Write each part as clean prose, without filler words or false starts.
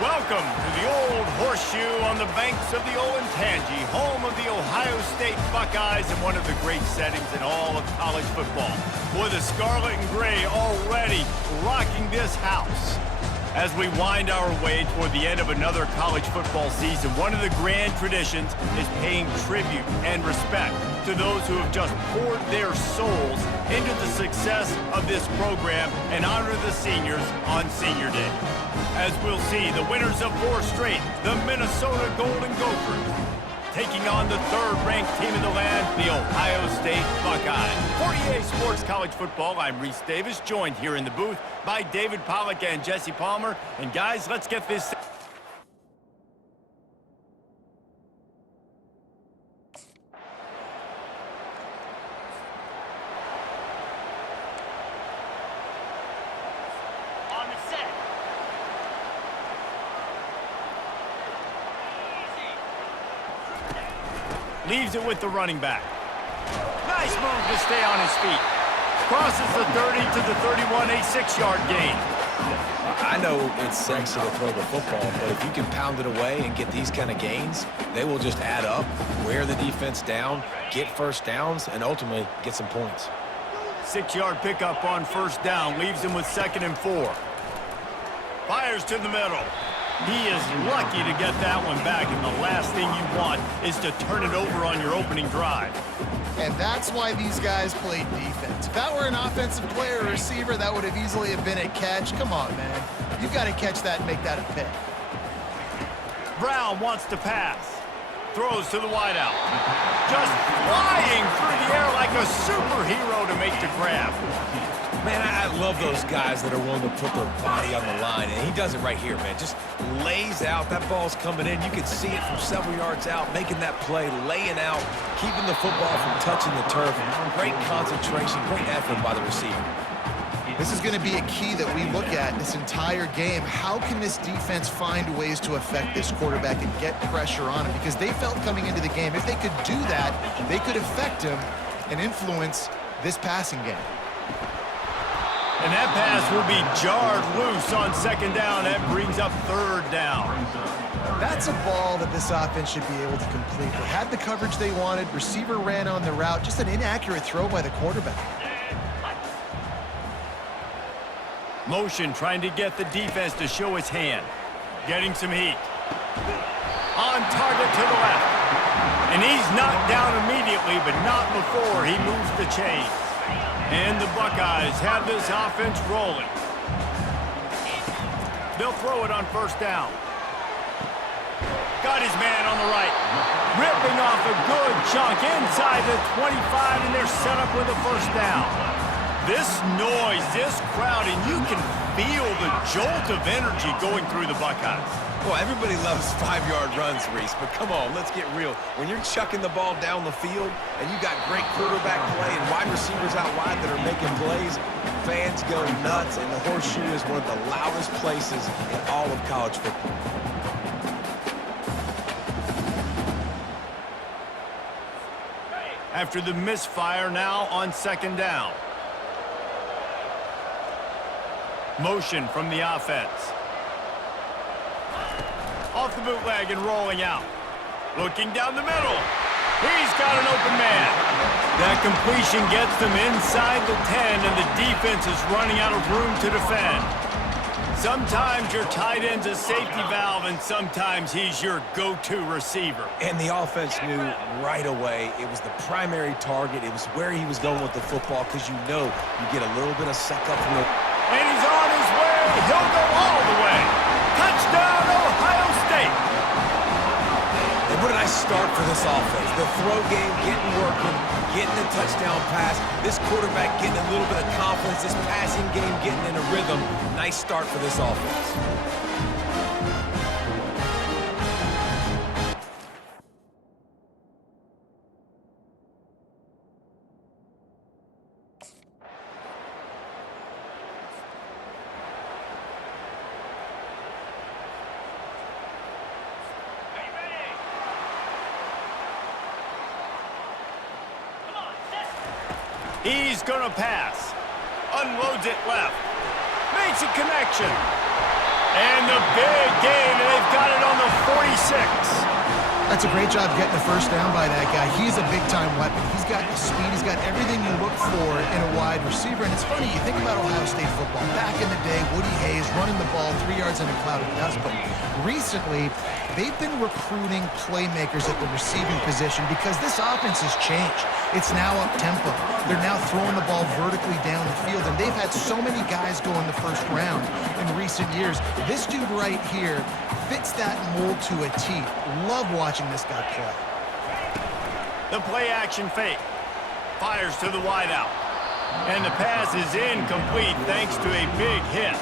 Welcome to the Old Horseshoe on the banks of the Olentangy, home of the Ohio State Buckeyes and one of the great settings in all of college football. Boy, the scarlet and gray already rocking this house. As we wind our way toward the end of another college football season, one of the grand traditions is paying tribute and respect to those who have just poured their souls into the success of this program and honor the seniors on Senior Day. As we'll see, the winners of 4 straight, the Minnesota Golden Gophers, taking on the third-ranked team in the land, the Ohio State Buckeyes. For EA Sports College Football, I'm Reese Davis, joined here in the booth by David Pollack and Jesse Palmer. And guys, let's get this... On the set. Leaves it with the running back. Nice move to stay on his feet. Crosses the 30 to the 31, a 6-yard gain. I know it's sexy to throw the football, but if you can pound it away and get these kind of gains, they will just add up, wear the defense down, get first downs, and ultimately get some points. 6-yard pickup on first down, leaves him with 2nd and 4. Fires to the middle. He is lucky to get that one back, and the last thing you want is to turn it over on your opening drive. And that's why these guys played defense. If that were an offensive player or receiver, that would have easily been a catch. Come on, man. You've got to catch that and make that a pick. Brown wants to pass. Throws to the wideout. Just flying through the air like a superhero to make the grab. Man, I love those guys that are willing to put their body on the line, and he does it right here, man. Just lays out. That ball's coming in. You can see it from several yards out, making that play, laying out, keeping the football from touching the turf. Great concentration, great effort by the receiver. This is going to be a key that we look at this entire game. How can this defense find ways to affect this quarterback and get pressure on him? Because they felt coming into the game, if they could do that, they could affect him and influence this passing game. And that pass will be jarred loose on 2nd down. That brings up 3rd down. That's a ball that this offense should be able to complete. They had the coverage they wanted. Receiver ran on the route. Just an inaccurate throw by the quarterback. Motion trying to get the defense to show its hand. Getting some heat. On target to the left. And he's knocked down immediately, but not before he moves the chains. And the Buckeyes have this offense rolling. They'll throw it on 1st down. Got his man on the right. Ripping off a good chunk inside the 25, and they're set up with a 1st down. This noise, this crowd, and you can feel the jolt of energy going through the Buckeyes. Well, everybody loves 5-yard runs, Reese, but come on, let's get real. When you're chucking the ball down the field and you got great quarterback play and wide receivers out wide that are making plays, fans go nuts, and the Horseshoe is one of the loudest places in all of college football. After the misfire, now on 2nd down. Motion from the offense. Off the bootleg and rolling out. Looking down the middle. He's got an open man. That completion gets them inside the 10, and the defense is running out of room to defend. Sometimes your tight end's a safety valve, and sometimes he's your go-to receiver. And the offense knew right away it was the primary target. It was where he was going with the football, because you know you get a little bit of suck up from the... And he's on his way. He'll go all the way. Touchdown, Ohio State. And what a nice start for this offense. The throw game getting working, getting the touchdown pass. This quarterback getting a little bit of confidence. This passing game getting in a rhythm. Nice start for this offense. He's gonna pass. Unloads it left. Makes a connection. And the big gain, and they've got it on the 46. That's a great job getting the first down by that guy. He's a big-time weapon. He's got the speed. He's got everything you look for in a wide receiver. And it's funny, you think about Ohio State football. Back in the day, Woody Hayes running the ball 3 yards in a cloud of dust. But recently, they've been recruiting playmakers at the receiving position because this offense has changed. It's now up-tempo. They're now throwing the ball vertically down the field. And they've had so many guys go in the first round in recent years. This dude right here fits that mold to a T. Love watching this guy play. The play action fake. Fires to the wideout. And the pass is incomplete thanks to a big hit.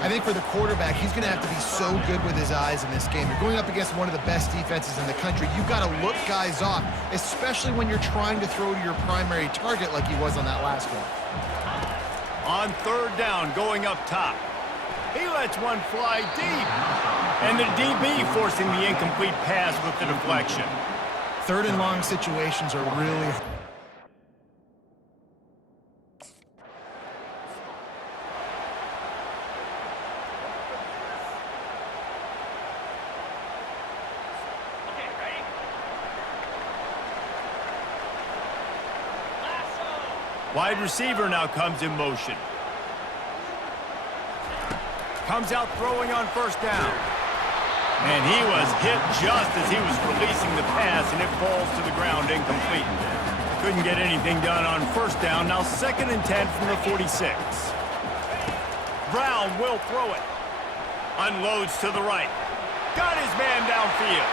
I think for the quarterback, he's going to have to be so good with his eyes in this game. You're going up against one of the best defenses in the country. You've got to look guys off, especially when you're trying to throw to your primary target like he was on that last one. On third down, going up top. He lets one fly deep. And the DB forcing the incomplete pass with the deflection. Third and long situations are really hard. Wide receiver now comes in motion. Comes out throwing on first down. And he was hit just as he was releasing the pass, and it falls to the ground incomplete. Couldn't get anything done on first down. Now 2nd and 10 from the 46. Brown will throw it. Unloads to the right. Got his man downfield.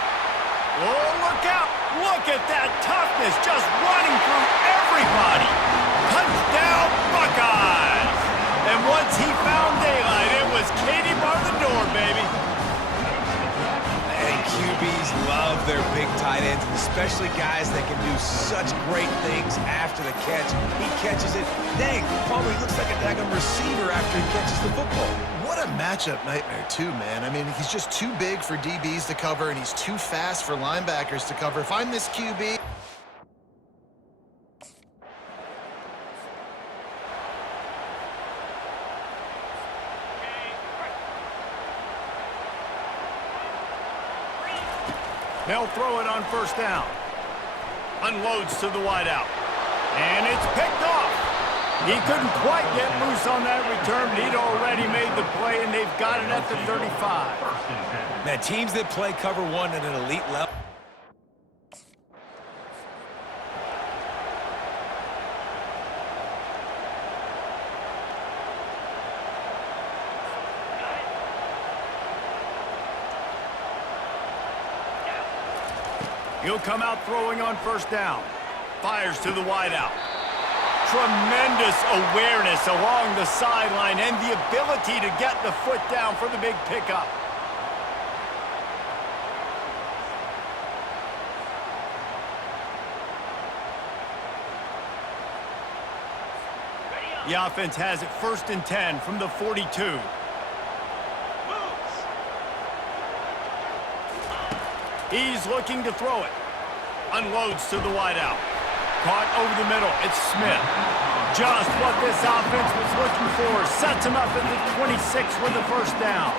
Oh, look out. Look at that toughness, just running through everybody. Touchdown, Buckeyes! And once he found daylight, it was Katie bar the door, baby. And QBs love their big tight ends, especially guys that can do such great things after the catch. He catches it. Dang, Palmer, he looks like a daggone receiver after he catches the football. What a matchup nightmare, too, man. I mean, he's just too big for DBs to cover, and he's too fast for linebackers to cover. If I'm this QB... They'll throw it on first down. Unloads to the wideout. And it's picked off. He couldn't quite get loose on that return, but he'd already made the play, and they've got it at the 35. Now, teams that play cover one at an elite level. He'll come out throwing on first down. Fires to the wideout. Tremendous awareness along the sideline and the ability to get the foot down for the big pickup. The offense has it 1st and 10 from the 42. He's looking to throw it. Unloads to the wideout. Caught over the middle. It's Smith. Just what this offense was looking for. Sets him up at the 26 with the first down.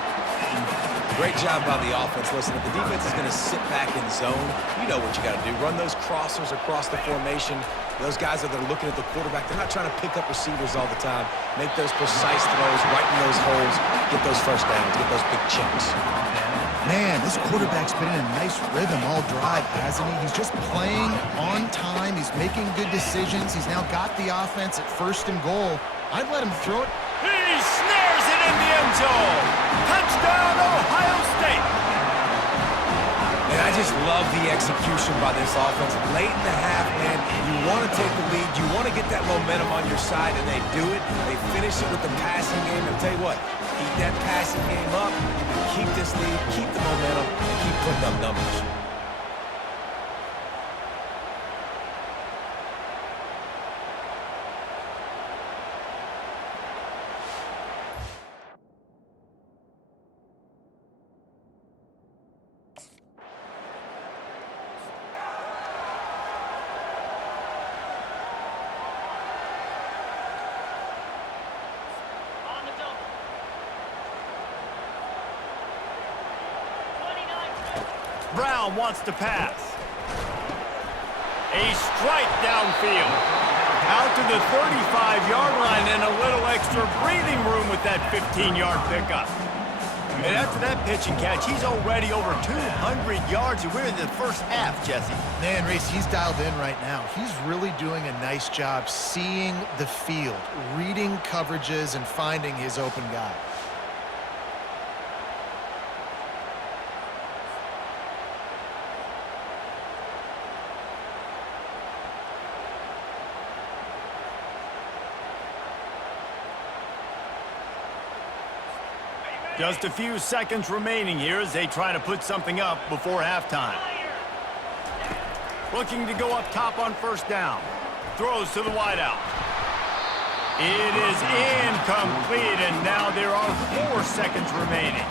Great job by the offense. Listen, if the defense is going to sit back in zone, you know what you got to do. Run those crossers across the formation. Those guys that are looking at the quarterback, they're not trying to pick up receivers all the time. Make those precise throws, right in those holes, get those first downs, get those big chunks. Man, this quarterback's been in a nice rhythm all drive, hasn't he? He's just playing on time. He's making good decisions. He's now got the offense at 1st and goal. I'd let him throw it. He snares it in the end zone. Touchdown, Ohio State. And I just love the execution by this offense. Late in the half, man, you want to take the lead. You want to get that momentum on your side, and they do it. They finish it with the passing game. And tell you what, keep that passing game up. You can keep this lead, keep the momentum, and keep putting up numbers. Brown wants to pass. A strike downfield. Out to the 35-yard line and a little extra breathing room with that 15-yard pickup. And after that pitch and catch, he's already over 200 yards, and we're in the first half, Jesse. Man, Reese, he's dialed in right now. He's really doing a nice job seeing the field, reading coverages, and finding his open guy. Just a few seconds remaining here as they try to put something up before halftime. Looking to go up top on first down. Throws to the wideout. It is incomplete, and now there are 4 seconds remaining.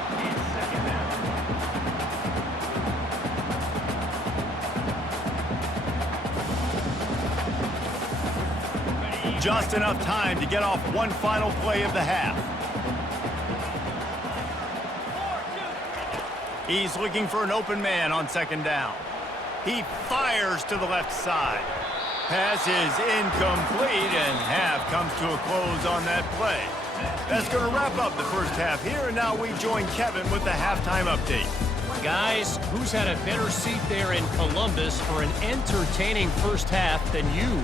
Just enough time to get off one final play of the half. He's looking for an open man on second down. He fires to the left side. Pass is incomplete, and half comes to a close on that play. That's going to wrap up the first half here, and now we join Kevin with the halftime update. Guys, who's had a better seat there in Columbus for an entertaining first half than you?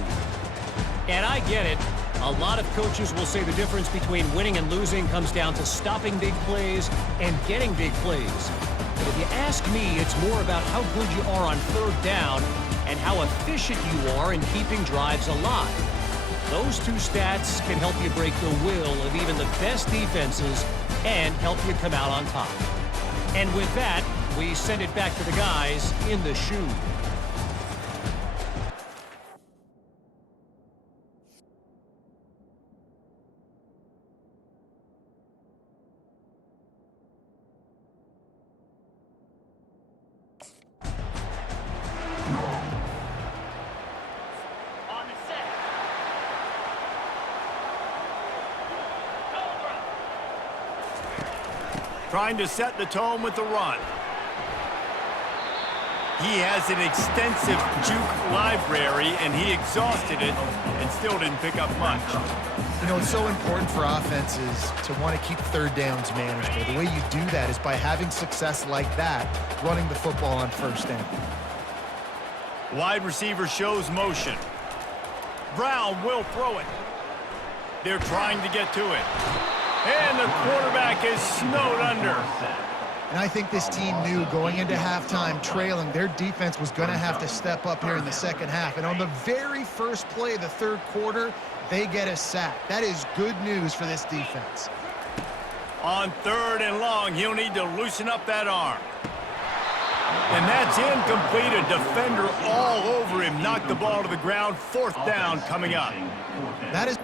And I get it. A lot of coaches will say the difference between winning and losing comes down to stopping big plays and getting big plays. But if you ask me, it's more about how good you are on third down and how efficient you are in keeping drives alive. Those two stats can help you break the will of even the best defenses and help you come out on top. And with that, we send it back to the guys in the shoe. Trying to set the tone with the run. He has an extensive juke library, and he exhausted it and still didn't pick up much. You know, it's so important for offenses to want to keep third downs manageable. The way you do that is by having success like that, running the football on first down. Wide receiver shows motion. Brown will throw it. They're trying to get to it. And the quarterback is snowed under. And I think this team knew going into halftime trailing, their defense was going to have to step up here in the second half. And on the very first play of the third quarter, they get a sack. That is good news for this defense. On third and long, he'll need to loosen up that arm. And that's incomplete. A defender all over him. Knocked the ball to the ground. Fourth down coming up. That is...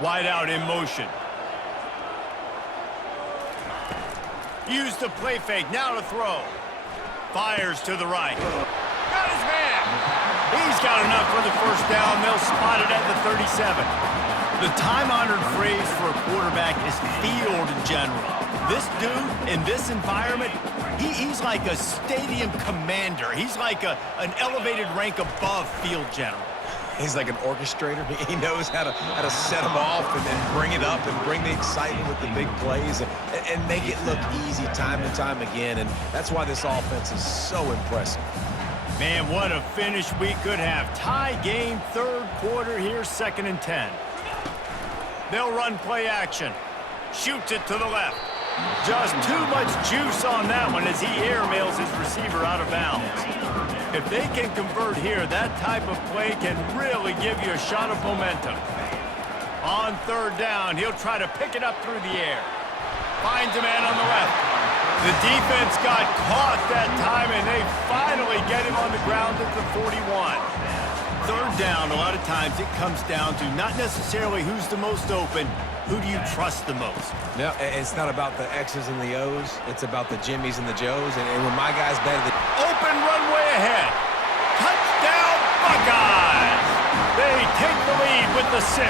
Wide out in motion. Use the play fake, now to throw. Fires to the right. Got his man. He's got enough for the first down. They'll spot it at the 37. The time-honored phrase for a quarterback is field general. This dude, in this environment, he's like a stadium commander. He's like an elevated rank above field general. He's like an orchestrator. He knows how to set them off and then bring it up and bring the excitement with the big plays and make it look easy time and time again. And that's why this offense is so impressive. Man, what a finish we could have. Tie game, third quarter here, 2nd and 10. They'll run play action. Shoots it to the left. Just too much juice on that one as he airmails his receiver out of bounds. If they can convert here, that type of play can really give you a shot of momentum. On third down, he'll try to pick it up through the air. Finds a man on the left. The defense got caught that time, and they finally get him on the ground at the 41. Third down, a lot of times it comes down to not necessarily who's the most open, who do you trust the most? No, it's not about the X's and the O's. It's about the Jimmies and the Joes. And when my guys better than... Open runway ahead. Touchdown, Buckeyes! They take the lead with the 6.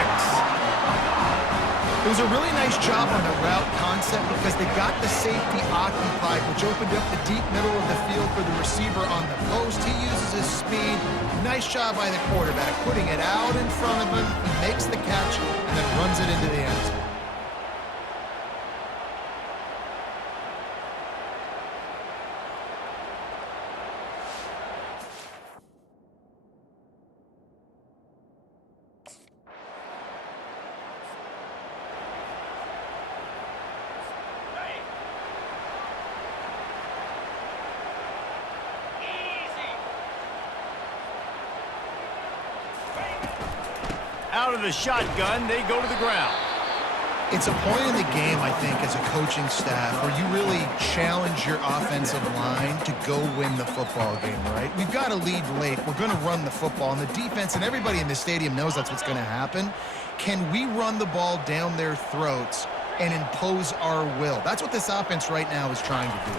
It was a really nice job on the route concept because they got the safety occupied, which opened up the deep middle of the field for the receiver on the post. He uses his speed. Nice job by the quarterback, putting it out in front of him. He makes the catch and then runs it into the end zone. Out of the shotgun, they go to the ground. It's a point in the game, I think, as a coaching staff, where you really challenge your offensive line to go win the football game, right? We've got to lead late. We're going to run the football. And the defense and everybody in the stadium knows that's what's going to happen. Can we run the ball down their throats and impose our will? That's what this offense right now is trying to do.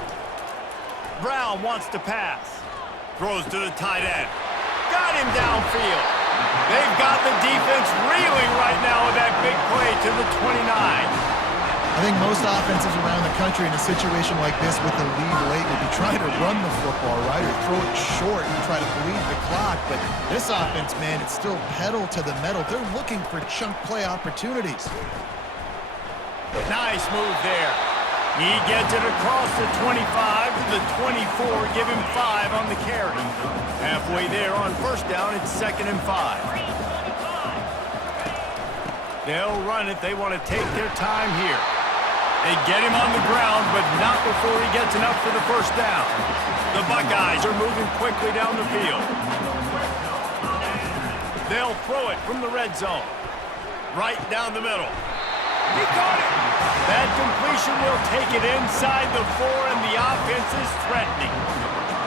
Brown wants to pass. Throws to the tight end. Got him downfield. They've got the defense reeling right now with that big play to the 29. I think most offenses around the country in a situation like this with the lead late would be trying to run the football, right, or throw it short and try to bleed the clock. But this offense, man, it's still pedal to the metal. They're looking for chunk play opportunities. Nice move there. He gets it across the 25 to the 24, give him 5 on the carry. Halfway there on first down, it's 2nd and 5. They'll run it. They want to take their time here. They get him on the ground, but not before he gets enough for the first down. The Buckeyes are moving quickly down the field. They'll throw it from the red zone. Right down the middle. He got it. That completion will take it inside the 4, and the offense is threatening.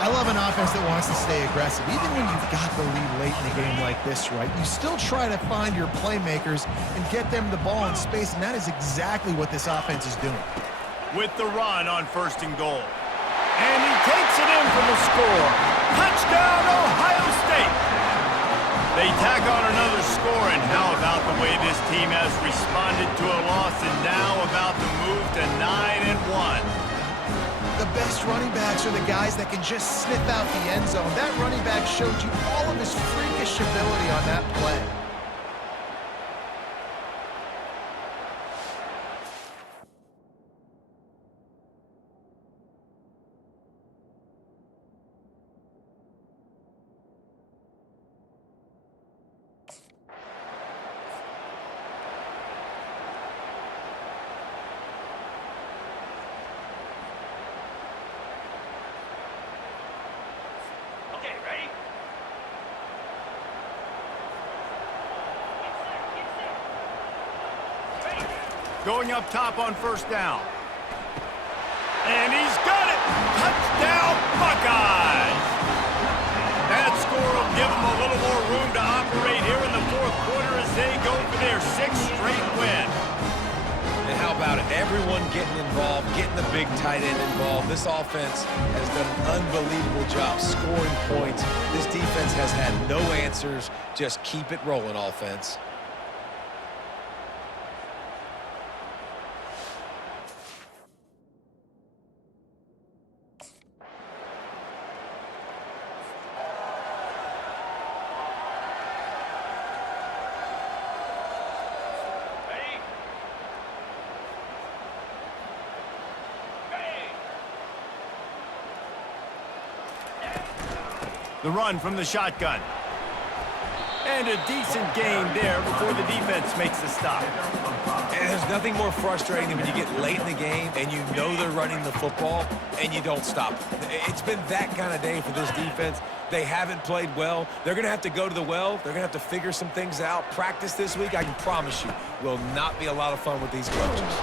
I love an offense that wants to stay aggressive. Even when you've got the lead late in a game like this, right, you still try to find your playmakers and get them the ball in space, and that is exactly what this offense is doing. With the run on 1st and goal. And he takes it in for the score. Touchdown, Ohio State! They tack on another score, and how about the way this team has responded to a loss and now about to move to 9-1. The best running backs are the guys that can just sniff out the end zone. That running back showed you all of his freakish ability on that play. Going up top on first down. And he's got it! Touchdown, Buckeyes! That score will give them a little more room to operate here in the 4th quarter as they go for their 6th straight win. And how about it? Everyone getting involved, getting the big tight end involved. This offense has done an unbelievable job scoring points. This defense has had no answers. Just keep it rolling, offense. The run from the shotgun. And a decent gain there before the defense makes the stop. And there's nothing more frustrating than when you get late in the game and you know they're running the football and you don't stop. It's been that kind of day for this defense. They haven't played well. They're going to have to go to the well. They're going to have to figure some things out. Practice this week, I can promise you, will not be a lot of fun with these coaches.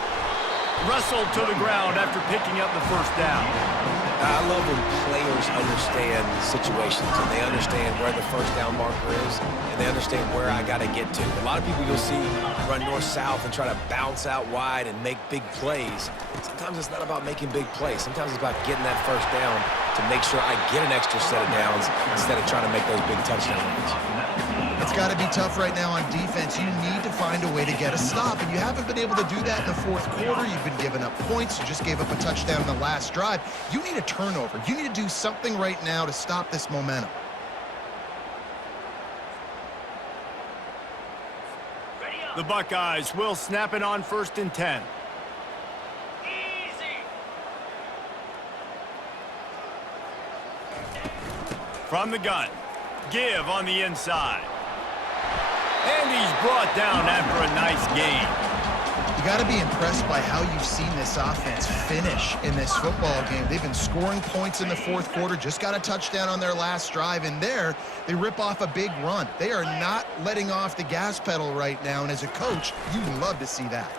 Wrestled to the ground after picking up the first down. I love when players understand situations and they understand where the first down marker is and they understand where I got to get to. A lot of people you'll see run north-south and try to bounce out wide and make big plays. Sometimes it's not about making big plays. Sometimes it's about getting that first down to make sure I get an extra set of downs instead of trying to make those big touchdown runs. It's got to be tough right now on defense. You need to find a way to get a stop, and you haven't been able to do that in the fourth quarter. You've been giving up points. You just gave up a touchdown in the last drive. You need a turnover. You need to do something right now to stop this momentum. The Buckeyes will snap it on 1st and 10. From the gun, give on the inside. And he's brought down after a nice gain. You got to be impressed by how you've seen this offense finish in this football game. They've been scoring points in the fourth quarter, just got a touchdown on their last drive, and there they rip off a big run. They are not letting off the gas pedal right now, and as a coach, you love to see that.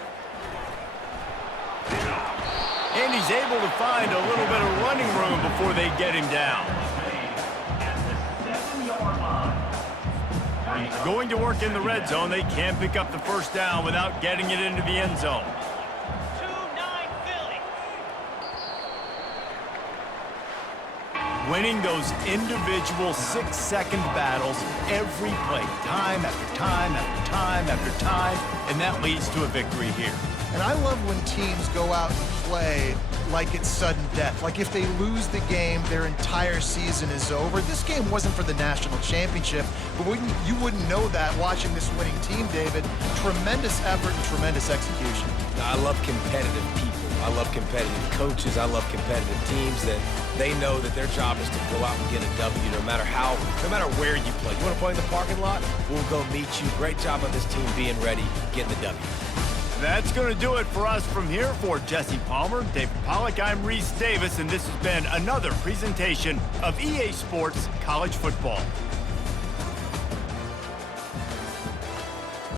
And he's able to find a little bit of running room before they get him down. Going to work in the red zone, they can't pick up the first down without getting it into the end zone. 2-9 Philly. Winning those individual 6-second battles every play, time after time after time after time, and that leads to a victory here. And I love when teams go out and play like it's sudden death. Like if they lose the game, their entire season is over. This game wasn't for the national championship, but you wouldn't know that watching this winning team, David. Tremendous effort and tremendous execution. I love competitive people. I love competitive coaches. I love competitive teams that they know that their job is to go out and get a W no matter where you play. You want to play in the parking lot? We'll go meet you. Great job on this team being ready, getting the W. That's going to do it for us from here. For Jesse Palmer, David Pollack, I'm Reese Davis, and this has been another presentation of EA Sports College Football.